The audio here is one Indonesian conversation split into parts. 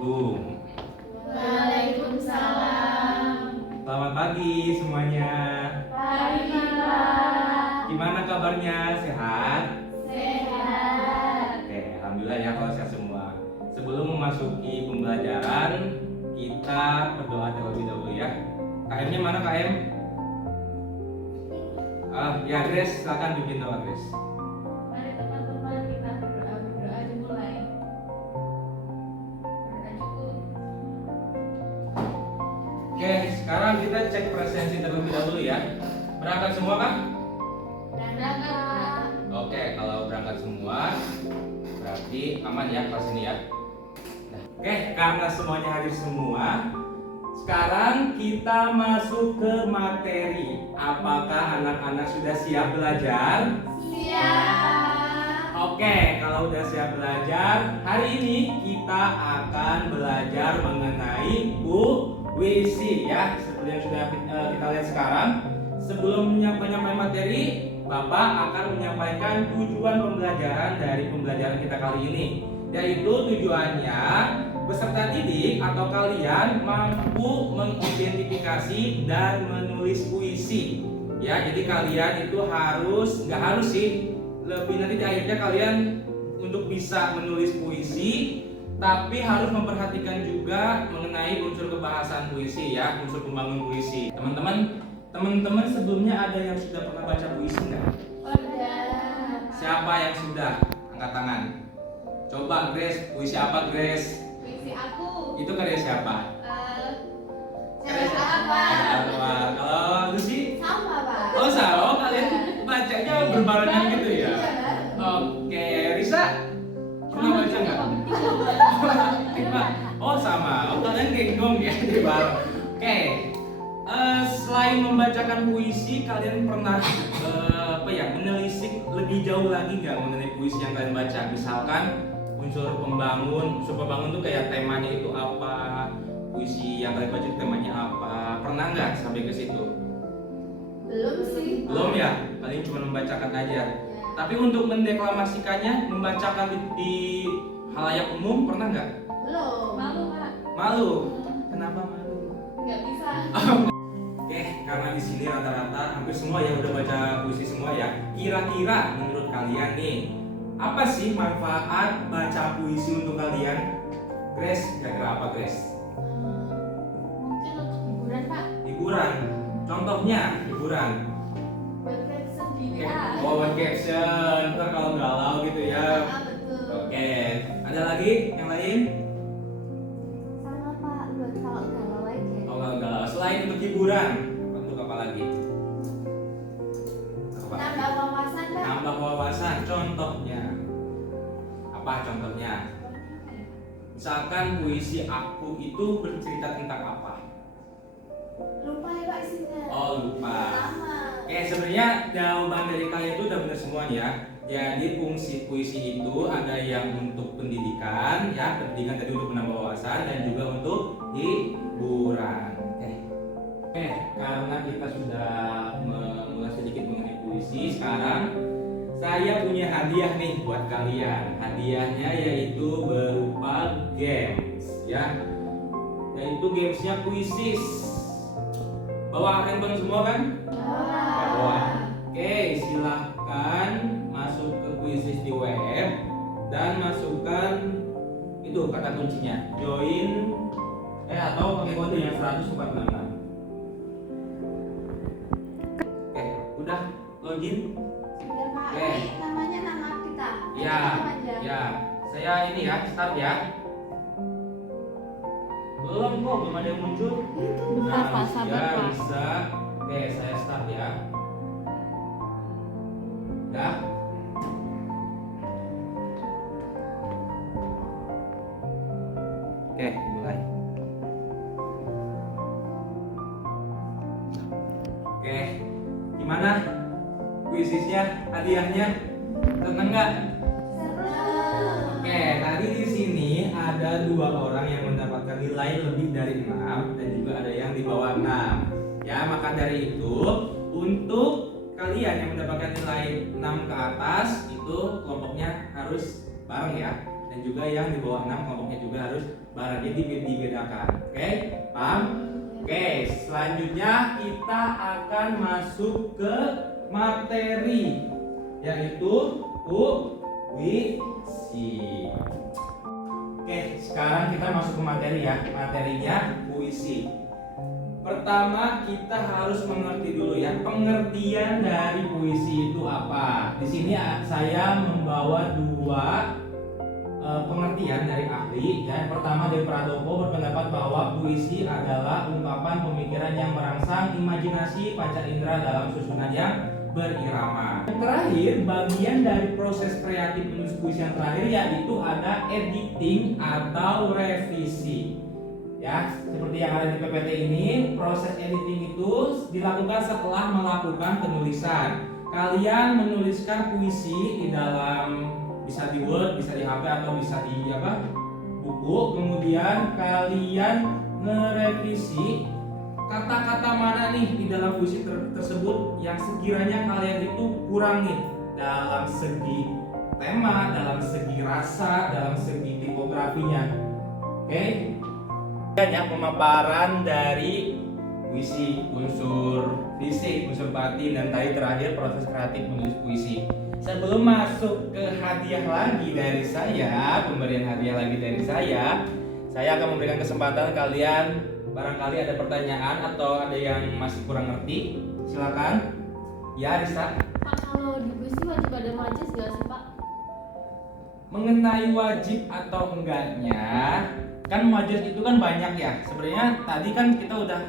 Assalamualaikum. Waalaikumsalam. Selamat pagi semuanya. Pagi, Pak. Gimana kabarnya? Sehat? Sehat. Oke, alhamdulillah ya kalau sehat semua. Sebelum memasuki pembelajaran, kita berdoa terlebih dahulu ya. KM-nya mana KM? Ya Grace, silakan bimbing doa Grace. Mari teman-teman kita berdoa dimulai. Berdoa cukup. Oke, sekarang kita cek presensi terlebih dahulu ya. Berangkat semua kah? Berangkat. Oke, kalau berangkat semua berarti aman ya kelas ini ya. Oke, karena semuanya hadir semua, sekarang kita masuk ke materi. Apakah anak-anak sudah siap belajar? Siap. Oke, kalau udah siap belajar, hari ini kita akan belajar mengenai puisi ya. Seperti yang sudah kita lihat sekarang. Sebelum menyampaikan materi, Bapak akan menyampaikan tujuan pembelajaran dari pembelajaran kita kali ini. Yaitu tujuannya peserta didik atau kalian mampu mengidentifikasi dan menulis puisi. Ya, jadi kalian itu nggak harus sih, lebih nanti di akhirnya kalian untuk bisa menulis puisi, tapi harus memperhatikan juga mengenai unsur kebahasan puisi ya, unsur pembangun puisi. Teman-teman sebelumnya ada yang sudah pernah baca puisi nggak? Udah. Siapa yang sudah? Angkat tangan. Coba Grace, puisi apa Grace? Puisi aku. Itu karya siapa? Cara apa? Kalau Lucy? Sama, Pak. Oh sama, oh kalian bacanya berbarengan gitu ya? Iya, Pak. Oke, Risa? Pernah baca nggak? Oh sama, oh kalian genggong ya di bareng. Oke, selain membacakan puisi, kalian pernah menelisik lebih jauh lagi nggak mengenai puisi yang kalian baca? Misalkan unsur pembangun itu kayak temanya itu apa? Puisi yang kalian baca temanya apa? Pernah nggak sampai ke situ? Belum sih. Belum ya, paling cuma membacakan aja. Tapi untuk mendeklamasikannya, membacakan di halayak umum pernah nggak? Belum. Malu, Pak. Malu. Kenapa malu? Nggak bisa. Oke, karena di sini rata-rata hampir semua ya udah baca puisi semua ya. Kira-kira menurut kalian nih, apa sih manfaat baca puisi untuk kalian? Grace, kira-kira apa Grace? Mungkin untuk hiburan, Pak. Hiburan. Contohnya hiburan. Buat caption di Oke. WA. Oh, buat caption. Ntar kalau galau gitu ya. Betul. Oke. Ada lagi yang lain? Sama, Pak, buat kalau galau aja. Oh, kalau galau. Selain untuk hiburan, untuk apa lagi? Apa? Nambah wawasan, Pak. Nambah wawasan. Contohnya apa? Contohnya, misalkan puisi aku itu bercerita tentang apa? Lupa ya, Pak, isinya. Oh, lupa. Sama. Oke, sebenarnya jawaban dari kalian itu udah benar semua ya. Jadi fungsi puisi itu ada yang untuk pendidikan, ya pendidikan tadi untuk menambah wawasan dan juga untuk hiburan. Oke, karena kita sudah mengulas sedikit mengenai puisi, sekarang saya punya hadiah nih buat kalian. Hadiahnya yaitu berupa games, ya. Yaitu gamesnya puisis. Bawa handphone semua kan? Bawa. Oke, silahkan masuk ke puisis di web dan masukkan itu kata kuncinya join atau pakai kode yang 146. Oke, udah login? Ya, Pak. Oke. Ini namanya nama kita. Ya, Nama aja. ya. Saya ini ya start ya. Belum kok, belum ada yang muncul. Itu, Nah, Pak. ya, bisa. Oke, saya start ya. Udah. Oke, mulai. Oke, gimana puisisnya, hadiahnya? Seneng nggak? Oke, tadi di sini ada 2 orang yang mendapatkan nilai lebih dari 6 dan juga ada yang di bawah 6. Ya, maka dari itu untuk kalian yang mendapatkan nilai 6 ke atas itu kelompoknya harus bareng ya. dan juga yang di bawah 6 kelompoknya juga harus bareng, jadi dibedakan. Oke, paham? Oke, selanjutnya kita akan masuk ke materi, yaitu puisi. Oke, sekarang kita masuk ke materi ya. Materinya puisi. Pertama kita harus mengerti dulu ya, pengertian dari puisi itu apa. Di sini saya membawa dua pengertian dari ahli. Ya. Yang pertama dari Pradopo berpendapat bahwa puisi adalah ungkapan pemikiran yang merangsang imajinasi panca indera dalam susunan yang berirama. Yang terakhir, bagian dari proses kreatif menulis puisi yang terakhir yaitu ada editing atau revisi. Ya, seperti yang ada di PPT ini, proses editing itu dilakukan setelah melakukan penulisan. Kalian menuliskan puisi di dalam, bisa di Word, bisa di HP atau bisa di buku. Kemudian kalian merevisi kata-kata mana nih di dalam puisi tersebut yang sekiranya kalian itu kurang nih dalam segi tema, dalam segi rasa, dalam segi tipografinya. Oke? Banyak pemaparan dari puisi, unsur fisik, unsur batin, dan tadi terakhir proses kreatif menulis puisi. Sebelum masuk ke hadiah lagi dari saya, pemberian hadiah lagi dari saya akan memberikan kesempatan kalian, barangkali ada pertanyaan atau ada yang masih kurang ngerti, silakan. Ya, Risa. Pak, kalau di puisi wajib ada majas nggak sih Pak? Mengenai wajib atau enggaknya, kan majas itu kan banyak ya. Sebenarnya tadi kan kita udah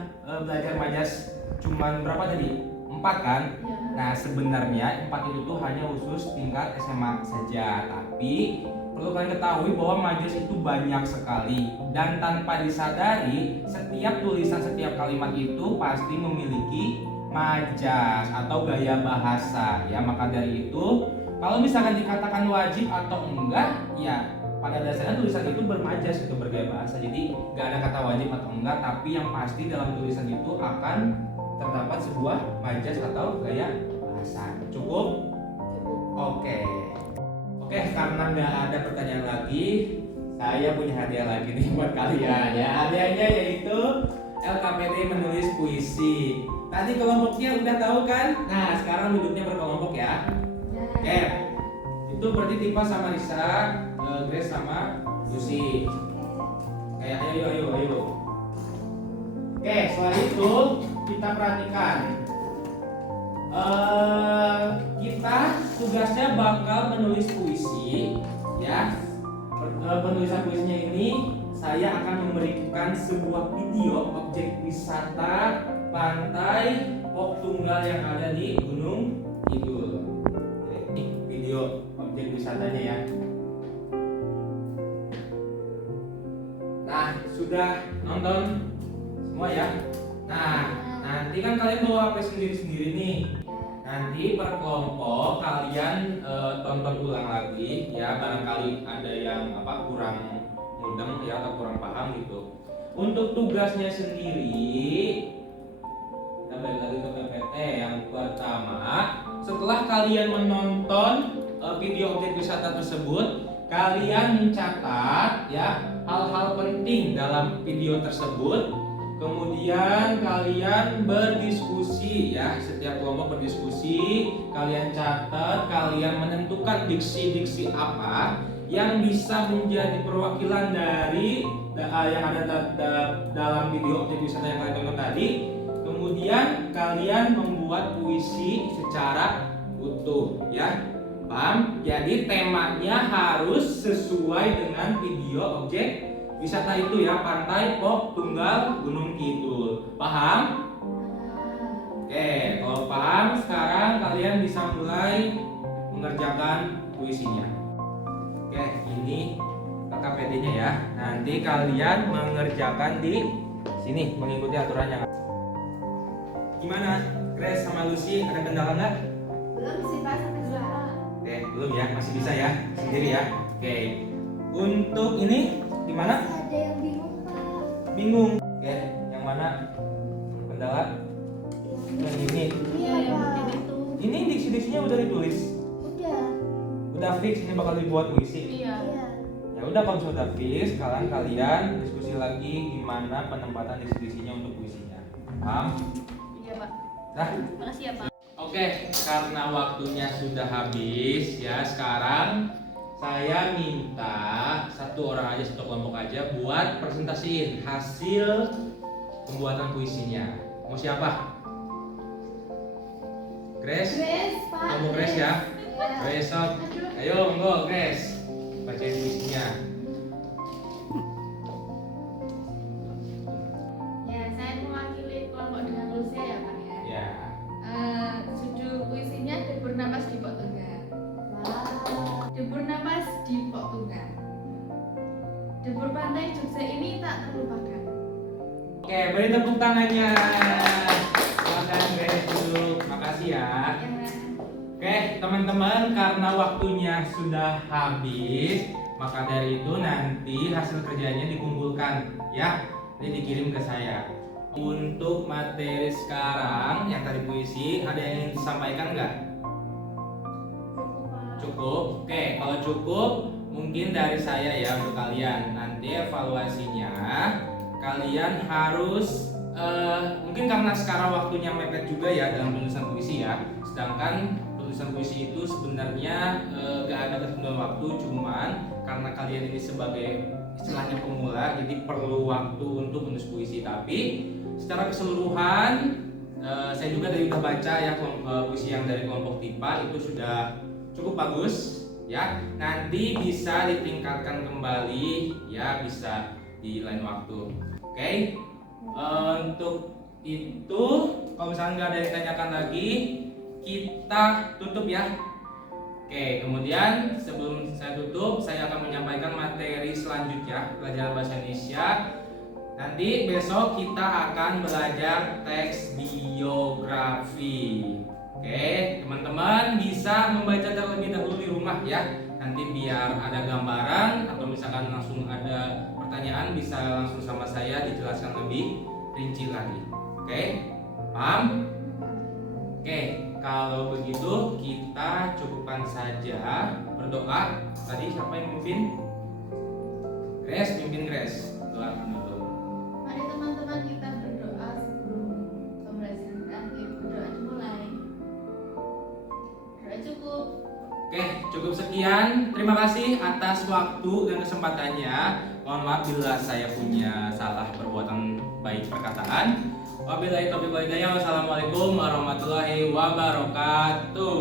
belajar majas cuman berapa tadi? 4 kan? Ya. Nah sebenarnya 4 itu tuh hanya khusus tingkat SMA saja. Tapi perlu kalian ketahui bahwa majas itu banyak sekali. Dan tanpa disadari, setiap tulisan, setiap kalimat itu pasti memiliki majas atau gaya bahasa ya. Maka dari itu, kalau misalkan dikatakan wajib atau enggak, ya pada dasarnya tulisan itu bermajas, itu bergaya bahasa. Jadi nggak ada kata wajib atau enggak, tapi yang pasti dalam tulisan itu akan terdapat sebuah majas atau gaya bahasa. Cukup? Oke, karena nggak ada pertanyaan lagi, saya punya hadiah lagi nih buat kalian ya. Hadiahnya yaitu LKPD menulis puisi. Tadi kelompoknya udah tahu kan? Nah sekarang duduknya berkelompok ya. Oke, itu berarti Tifa sama Risa, Grace sama Lucy. Kayak ayo. Oke, setelah itu kita perhatikan. Kita tugasnya bakal menulis puisi, ya. Penulisan puisinya ini saya akan memberikan sebuah video objek wisata pantai Pok Tunggal yang ada di Gunung Kidul. Ini video objek wisatanya ya. Nah, sudah nonton semua ya. Nah, nanti kan kalian bawa HP sendiri-sendiri nih. Nanti per kelompok kalian tonton ulang lagi ya, barangkali ada yang kurang mudeng ya atau kurang paham gitu. Untuk tugasnya sendiri, kita balik lagi ke PPT yang pertama. Setelah kalian menonton video objek wisata tersebut, kalian mencatat ya hal-hal penting dalam video tersebut. Kemudian kalian berdiskusi ya, setiap kelompok berdiskusi, kalian catat, kalian menentukan diksi-diksi apa yang bisa menjadi perwakilan dari yang ada dalam video objek wisata yang kalian tonton tadi. Kemudian kalian membuat puisi secara utuh ya. Paham? Jadi temanya harus sesuai dengan video objek wisata itu ya, Pantai Pok Tunggal Gunung Kidul. Paham? Oke, kalau paham sekarang kalian bisa mulai mengerjakan puisinya. Oke, ini KKPD-nya ya. Nanti kalian mengerjakan di sini mengikuti aturannya. Gimana? Grace sama Lucy ada kendala nggak? Belum sih Pak, sampai sekarang. Oke, belum ya, masih bisa ya sendiri ya. Oke, untuk ini gimana? Ada yang bingung Pak. Bingung? Oke, yang mana? Kendala? Yang ini. Iya, yang penting itu. Ini diksi-diksinya udah ditulis, Udah. udah fix ini bakal dibuat puisi. Iya. Yang Ya udah, kalau sudah habis, kalian diskusi lagi gimana penempatan diskusinya untuk puisinya. Paham? Iya Pak. Nah, Makasih ya Pak. oke, karena waktunya sudah habis ya, sekarang saya minta satu orang aja, satu kelompok aja buat presentasiin hasil pembuatan puisinya. Mau siapa? Grace? Grace Pak. Kelompok Grace ya? Iya. Grace, sok. Ayo, monggo Grace, bacain puisinya. Ya, saya mewakili kelompok dengan Lucia ya Pak ya. Ya. Judul puisinya Debur Napas di Pok Tunggal. Debur napas di Pok Tunggal. Debur pantai Jogja ini tak terlupakan. Oke, beri tepuk tangannya. Silakan Grace duduk. Makasih ya. Ya. Oke, teman-teman, karena waktunya sudah habis, maka dari itu nanti hasil kerjanya dikumpulkan ya. Ini dikirim ke saya. Untuk materi sekarang yang tadi puisi, ada yang ingin disampaikan nggak? Cukup. Oke, kalau cukup mungkin dari saya ya untuk kalian. Nanti evaluasinya kalian harus mungkin karena sekarang waktunya mepet juga ya dalam penulisan puisi ya. Sedangkan penulisan puisi itu sebenarnya gak ada ketentuan waktu, cuman karena kalian ini sebagai istilahnya pemula, jadi perlu waktu untuk menulis puisi. Tapi secara keseluruhan saya juga tadi udah baca ya puisi yang dari kelompok TIPA itu sudah cukup bagus ya. Nanti bisa ditingkatkan kembali ya, bisa di lain waktu. Oke. Untuk itu kalau misalnya nggak ada yang tanyakan lagi, kita tutup ya. Oke, kemudian sebelum saya tutup, saya akan menyampaikan materi selanjutnya, pelajaran bahasa Indonesia. Nanti besok kita akan belajar teks biografi. Oke, teman-teman bisa membaca terlebih dahulu di rumah ya. Nanti biar ada gambaran atau misalkan langsung ada pertanyaan bisa langsung sama saya dijelaskan lebih rinci lagi. Oke, paham? Oke, kalau begitu kita cukupkan saja berdoa. Tadi siapa yang mimpin? Grace, pimpin Grace. Doa penutup. Mari teman-teman kita berdoa sebelum pembelajaran berakhir. Berdoa dimulai. Doa cukup. Oke, cukup sekian. Terima kasih atas waktu dan kesempatannya. Mohon maaf bila saya punya salah perbuatan baik perkataan. Wabillahi taufiq wal hidayah. Wassalamualaikum warahmatullahi wabarakatuh.